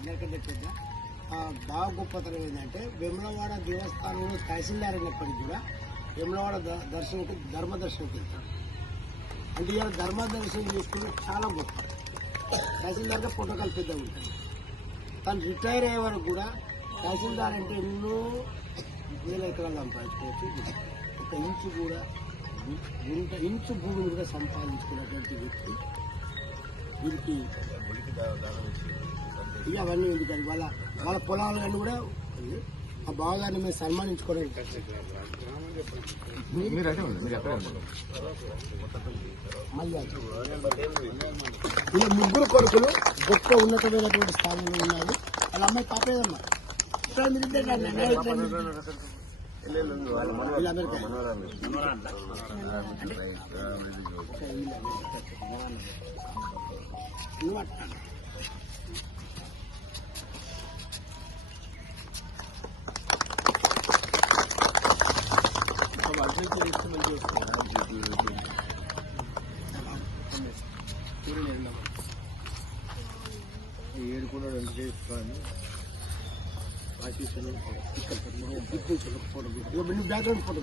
అందరికంటే పెద్ద బాగా గొప్పతనం ఏంటంటే వేములవాడ దేవస్థానంలో తహసీల్దార్ అయినప్పటికీ కూడా వేములవాడ దర్శనంకి ధర్మ దర్శనంకి వెళ్తాడు. అంటే ఇలా ధర్మ దర్శనం చేసుకుని చాలా గొప్ప. తహసీల్దార్గా ప్రోటోకాల్ పెద్దగా ఉంటుంది. తను రిటైర్ అయ్యే వరకు కూడా తహసీల్దార్ అంటే ఎన్నో వేల ఎకరాలు సంపాదించుకోవచ్చు. ఒక ఇంచు కూడా ఇంచు భూమిని కూడా సంపాదించుకున్నటువంటి వ్యక్తి. వీరికి ఇక అవన్నీ ఎందుకని వాళ్ళ పొలాలన్నీ కూడా ఆ బావగారిని మేము సన్మానించుకోవడానికి ఇలా ముగ్గురు కొడుకులు గొప్ప ఉన్నతమైనటువంటి స్థానంలో ఉన్నారు. వాళ్ళ అమ్మాయి పాపేదమ్మా ఏడుకున్నాడు అంటే ఆశీస్సులు ఇక్కడ ఫోటో బ్యాక్గ్రౌండ్ ఫోటో